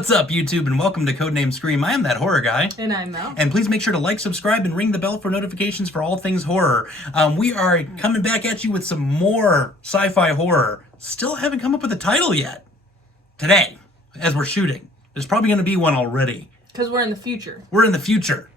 What's up, YouTube, and welcome to Codename Scream. I am that horror guy. And I'm Mel. And please make sure to like, subscribe, and ring the bell for notifications for all things horror. We are coming back at you with some more sci-fi horror. Still haven't come up with a title yet. Today, as we're shooting. There's probably going to be one already. Because we're in the future. We're in the future.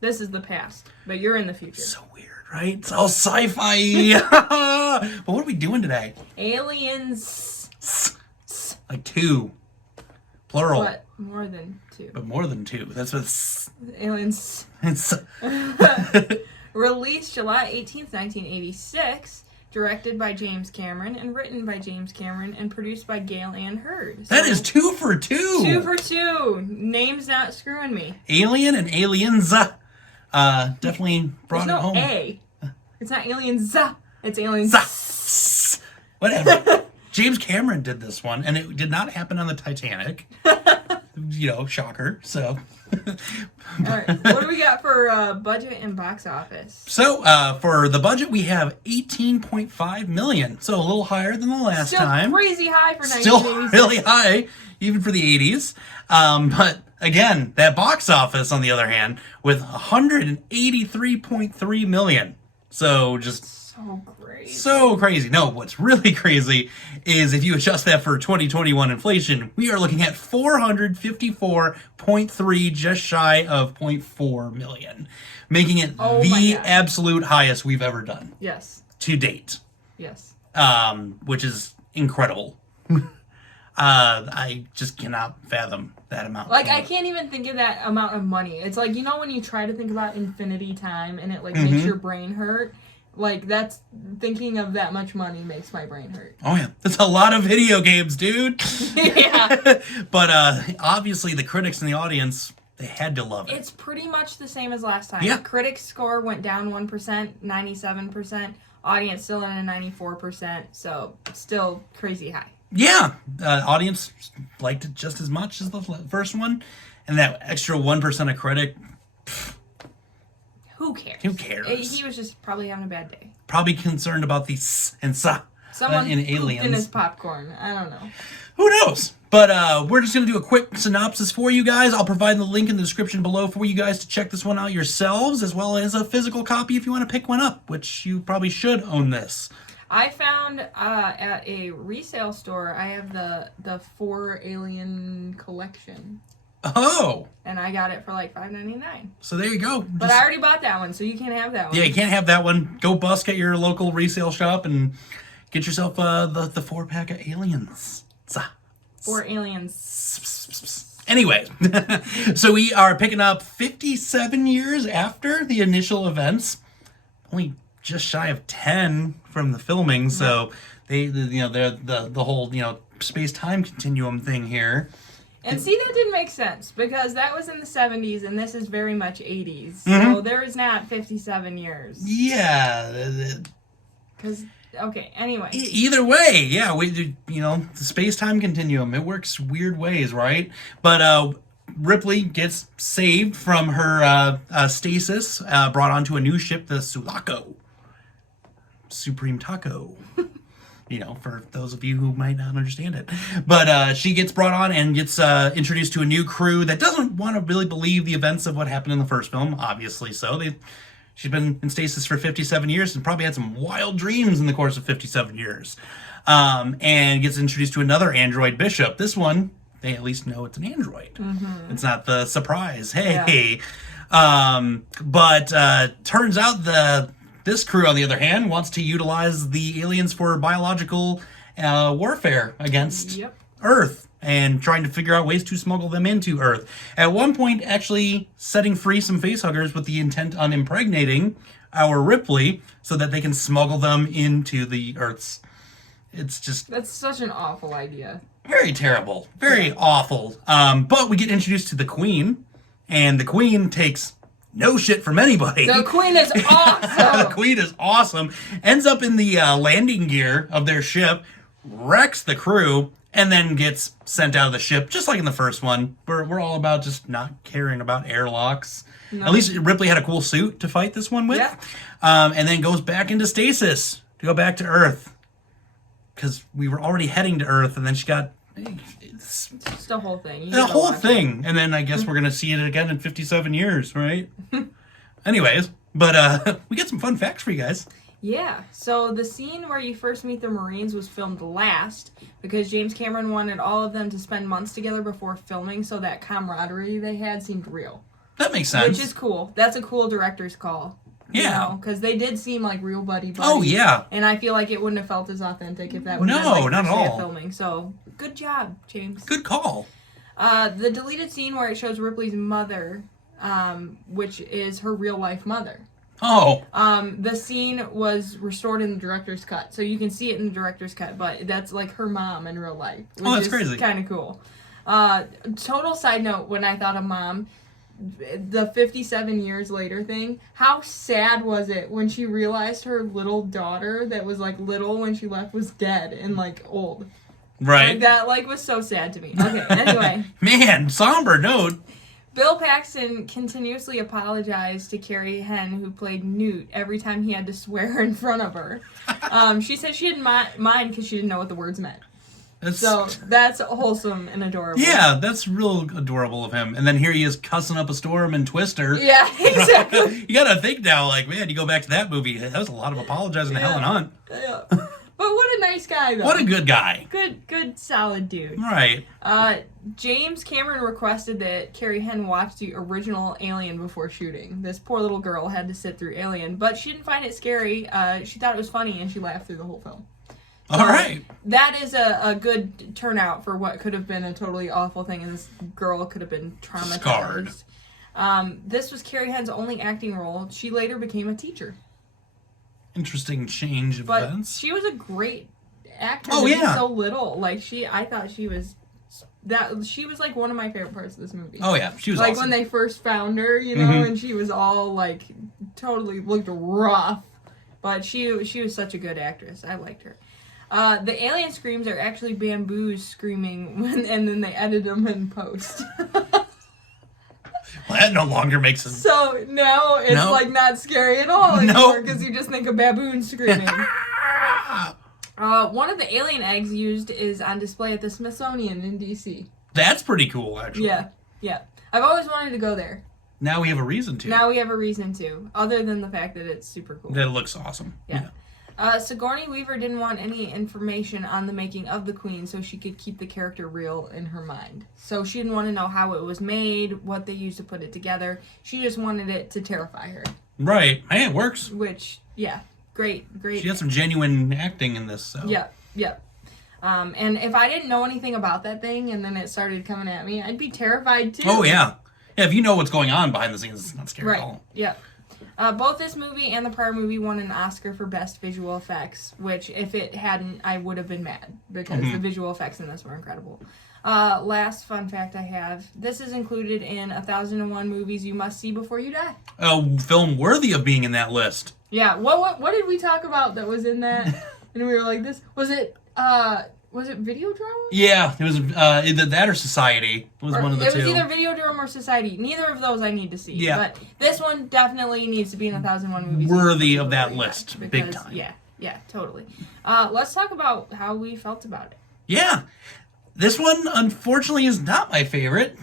This is the past, but you're in the future. So weird, right? It's all sci-fi. But what are we doing today? Aliens. Like two. Plural. But more than two. But more than two. That's what Aliens. it's... Released July 18th, 1986. Directed by James Cameron and written by James Cameron and produced by Gail Ann Hurd. That is 2 for 2. 2 for 2. Name's not screwing me. Alien and Aliens. Definitely brought There's it no home. A. It's not Aliens. It's Aliens. Whatever. James Cameron did this one, and it did not happen on the Titanic. Shocker. So. All right. What do we got for budget and box office? So, for the budget, we have $18.5 million. So, a little higher than the last time. Still crazy high for 1986. Still really high, even for the 80s. But, again, that box office, on the other hand, with $183.3 million. So, just... So crazy. No, what's really crazy is if you adjust that for 2021 inflation, we are looking at 454.3, just shy of 0.4 million, making it the absolute highest we've ever done. Yes. To date. Yes. Which is incredible. I just cannot fathom that amount. Like, I can't even think of that amount of money. It's like, you know when you try to think about infinity time and it, like, makes your brain hurt? Like, that's... Thinking of that much money makes my brain hurt. Oh, yeah. That's a lot of video games, dude. Yeah. But, obviously, the critics in the audience, they had to love it. It's pretty much the same as last time. Yeah. Critics score went down 1%, 97%. Audience still in a 94%, so still crazy high. Yeah. Audience liked it just as much as the first one. And that extra 1% of critic... Who cares? Who cares? He was just probably having a bad day. Probably concerned about the s and sa in Aliens. In his popcorn. I don't know. Who knows? But we're just going to do a quick synopsis for you guys. I'll provide the link in the description below for you guys to check this one out yourselves, as well as a physical copy if you want to pick one up, which you probably should own this. I found at a resale store, I have the 4 Alien collection. Oh! And I got it for like $5.99. So there you go. But I already bought that one, so you can't have that one. Yeah, you can't have that one. Go busk at your local resale shop and get yourself the 4-pack of Aliens. 4 Aliens. Anyway, so we are picking up 57 years after the initial events. Only just shy of 10 from the filming, so they're the whole, space-time continuum thing here. And see, that didn't make sense, because that was in the 70s, and this is very much 80s. Mm-hmm. So there is not 57 years. Yeah. Because, okay, anyway. Either way, yeah, the space-time continuum, it works weird ways, right? But Ripley gets saved from her stasis, brought onto a new ship, the Sulaco. Supreme Taco. For those of you who might not understand it. But she gets brought on and gets introduced to a new crew that doesn't want to really believe the events of what happened in the first film, obviously so. She's been in stasis for 57 years and probably had some wild dreams in the course of 57 years. And gets introduced to another android bishop. This one, they at least know it's an android. Mm-hmm. It's not the surprise, hey. Yeah. But turns out this crew, on the other hand, wants to utilize the aliens for biological warfare against Earth and trying to figure out ways to smuggle them into Earth. At one point, actually setting free some facehuggers with the intent on impregnating our Ripley so that they can smuggle them into the Earth's... It's just... That's such an awful idea. Very terrible. Very awful. But we get introduced to the Queen, and the Queen takes... no shit from anybody. The Queen is awesome. The Queen is awesome. Ends up in the landing gear of their ship, wrecks the crew, and then gets sent out of the ship, just like in the first one. We're all about just not caring about airlocks. No. At least Ripley had a cool suit to fight this one with. Yeah. And then goes back into stasis to go back to Earth. Because we were already heading to Earth, and then she got It's It's just a whole thing. You the gotta whole watch it. thing. And then I guess we're going to see it again in 57 years, right? Anyways, but we got some fun facts for you guys. Yeah, so the scene where you first meet the Marines was filmed last because James Cameron wanted all of them to spend months together before filming, so that camaraderie they had seemed real. That makes sense. Which is cool. That's a cool director's call. Yeah. Because they did seem like real buddy. Oh, yeah. And I feel like it wouldn't have felt as authentic if that would have No, been like not first at day of all. filming. So, good job, James. Good call. The deleted scene where it shows Ripley's mother, which is her real-life mother. Oh. The scene was restored in the director's cut, so you can see it in the director's cut, but that's like her mom in real life. Oh, that's crazy. Kind of cool. Total side note, when I thought of mom, the 57 years later thing, how sad was it when she realized her little daughter that was like little when she left was dead and like old. Right. Like that was so sad to me. Okay, anyway. Man, somber note. Bill Paxton continuously apologized to Carrie Henn, who played Newt, every time he had to swear in front of her. She said she didn't mind because she didn't know what the words meant. So that's wholesome and adorable. Yeah, that's real adorable of him. And then here he is cussing up a storm in Twister. Yeah, exactly. You gotta think now, like, man, you go back to that movie, that was a lot of apologizing to Helen Hunt. Yeah. But what a nice guy, though. What a good guy. Good, solid dude. Right. James Cameron requested that Carrie Henn watch the original Alien before shooting. This poor little girl had to sit through Alien, but she didn't find it scary. She thought it was funny, and she laughed through the whole film. All right. That is a good turnout for what could have been a totally awful thing, and this girl could have been traumatized. Scarred. This was Carrie Henn's only acting role. She later became a teacher. Interesting change of But events. she was a great actor. Oh, to be yeah. so little. Like I thought she was like one of my favorite parts of this movie. Oh, yeah. She was like awesome. when they first found her, you know, and she was all like totally looked rough. But she was such a good actress. I liked her. The alien screams are actually bamboos screaming, and then they edit them in post. Well, that no longer makes sense. So now it's like not scary at all anymore because you just think of baboons screaming. One of the alien eggs used is on display at the Smithsonian in D.C. That's pretty cool, actually. Yeah. I've always wanted to go there. Now we have a reason to. Now we have a reason to, other than the fact that it's super cool. That looks awesome. Yeah. Sigourney Weaver didn't want any information on the making of the Queen so she could keep the character real in her mind. So she didn't want to know how it was made, what they used to put it together. She just wanted it to terrify her. Right. Hey, it works. Which, yeah, great. She had some genuine acting in this, so. Yeah. And if I didn't know anything about that thing and then it started coming at me, I'd be terrified too. Oh, yeah. Yeah, if you know what's going on behind the scenes, it's not scary at all. Yeah. Both this movie and the prior movie won an Oscar for Best Visual Effects, which if it hadn't, I would have been mad because the visual effects in this were incredible. Last fun fact I have, this is included in 1001 Movies You Must See Before You Die. A film worthy of being in that list. Yeah, what did we talk about that was in that? And we were like, this, was it Videodrome? Yeah, it was either that or Society was one of the two. It was either Videodrome or Society. Neither of those I need to see. Yeah. But this one definitely needs to be in 1001 Movies. Worthy of that list, big time. Yeah, totally. Let's talk about how we felt about it. Yeah. This one, unfortunately, is not my favorite.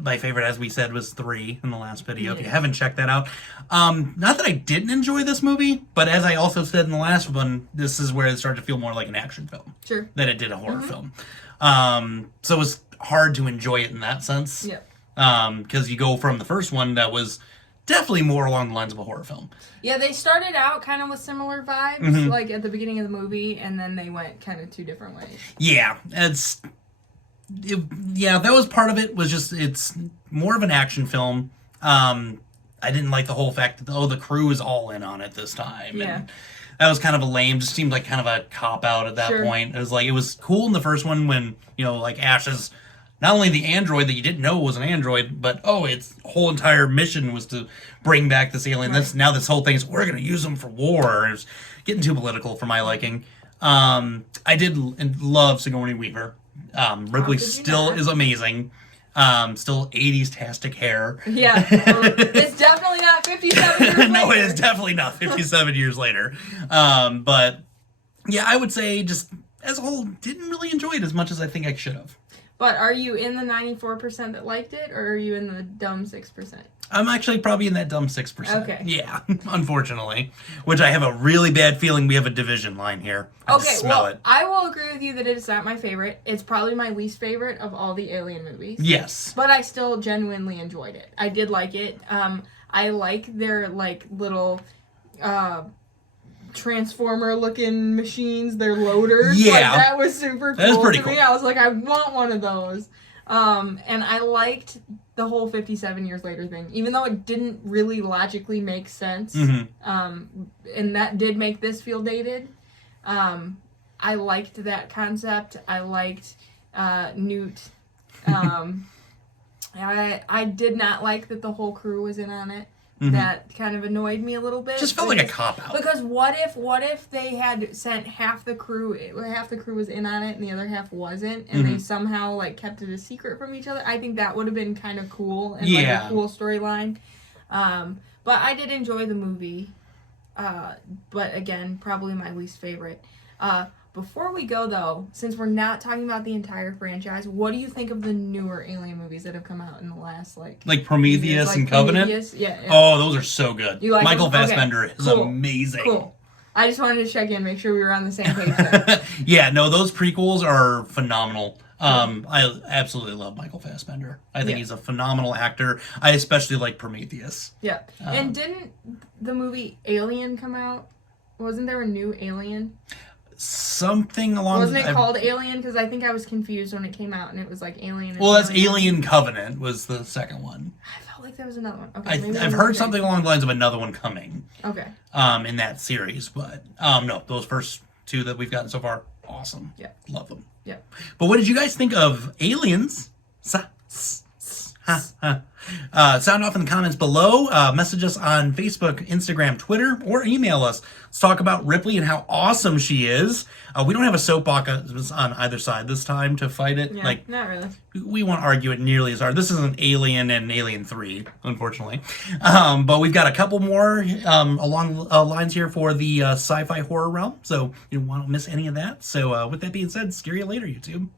My favorite, as we said, was 3 in the last video. If you haven't checked that out. Not that I didn't enjoy this movie, but as I also said in the last one, this is where it started to feel more like an action film. Sure. Than it did a horror film. So it was hard to enjoy it in that sense. Yeah. Because you go from the first one that was definitely more along the lines of a horror film. Yeah, they started out kind of with similar vibes, like at the beginning of the movie, and then they went kind of 2 different ways. Yeah, that was part of it. Was just it's more of an action film. I didn't like the whole fact that the crew is all in on it this time. Yeah. And that was kind of a lame. Just seemed like kind of a cop out at that point. It was cool in the first one when like Ash is not only the android that you didn't know was an android, but its whole entire mission was to bring back this alien. Right. Now this whole thing is we're going to use them for war. It was getting too political for my liking. I did love Sigourney Weaver. Ripley still is amazing. Still 80s-tastic hair. Yeah. It's definitely not 57 years later. No, it is definitely not 57 years later. But, yeah, I would say just as a whole, didn't really enjoy it as much as I think I should have. But are you in the 94% that liked it, or are you in the dumb 6%? I'm actually probably in that dumb 6%. Okay. Yeah, unfortunately. Which I have a really bad feeling we have a division line here. I Okay, smell well, it. I will agree with you that it's not my favorite. It's probably my least favorite of all the Alien movies. Yes. But I still genuinely enjoyed it. I did like it. I like their, like, little... Transformer-looking machines, their loaders. Yeah. Like, that was super cool. That is pretty to cool. me. I was like, I want one of those. And I liked the whole 57 years later thing, even though it didn't really logically make sense. And that did make this feel dated. I liked that concept. I liked Newt. I did not like that the whole crew was in on it. That kind of annoyed me a little bit. Just felt like a cop-out. Because what if they had sent half the crew was in on it and the other half wasn't, and they somehow like kept it a secret from each other? I think that would have been kind of cool and like a cool storyline. But I did enjoy the movie. But again, probably my least favorite. Before we go, though, since we're not talking about the entire franchise, what do you think of the newer Alien movies that have come out in the last, like Prometheus years? and Covenant? Prometheus? Yeah. Oh, those are so good. You like Michael them? Fassbender Okay. is Cool. amazing. Cool. I just wanted to check in, make sure we were on the same page there. Yeah, no, those prequels are phenomenal. I absolutely love Michael Fassbender. I think he's a phenomenal actor. I especially like Prometheus. Yeah. And didn't the movie Alien come out? Wasn't there a new Alien? Something along... Wasn't it called Alien? Because I think I was confused when it came out and it was like Alien. Well, that's Alien Covenant was the second one. I felt like there was another one. Okay, maybe I've heard something along the lines of another one coming. Okay. In that series, but no, those first two that we've gotten so far, awesome. Yeah. Love them. Yeah. But what did you guys think of Aliens? Sound off in the comments below. Message us on Facebook, Instagram, Twitter, or email us. Let's talk about Ripley and how awesome she is. We don't have a soapbox on either side this time to fight it. Yeah, Like, not really. we won't argue it nearly as hard. This isn't Alien and Alien 3, unfortunately. But we've got a couple more along lines here for the sci-fi horror realm, so you don't want to miss any of that. So with that being said, scary you later, YouTube.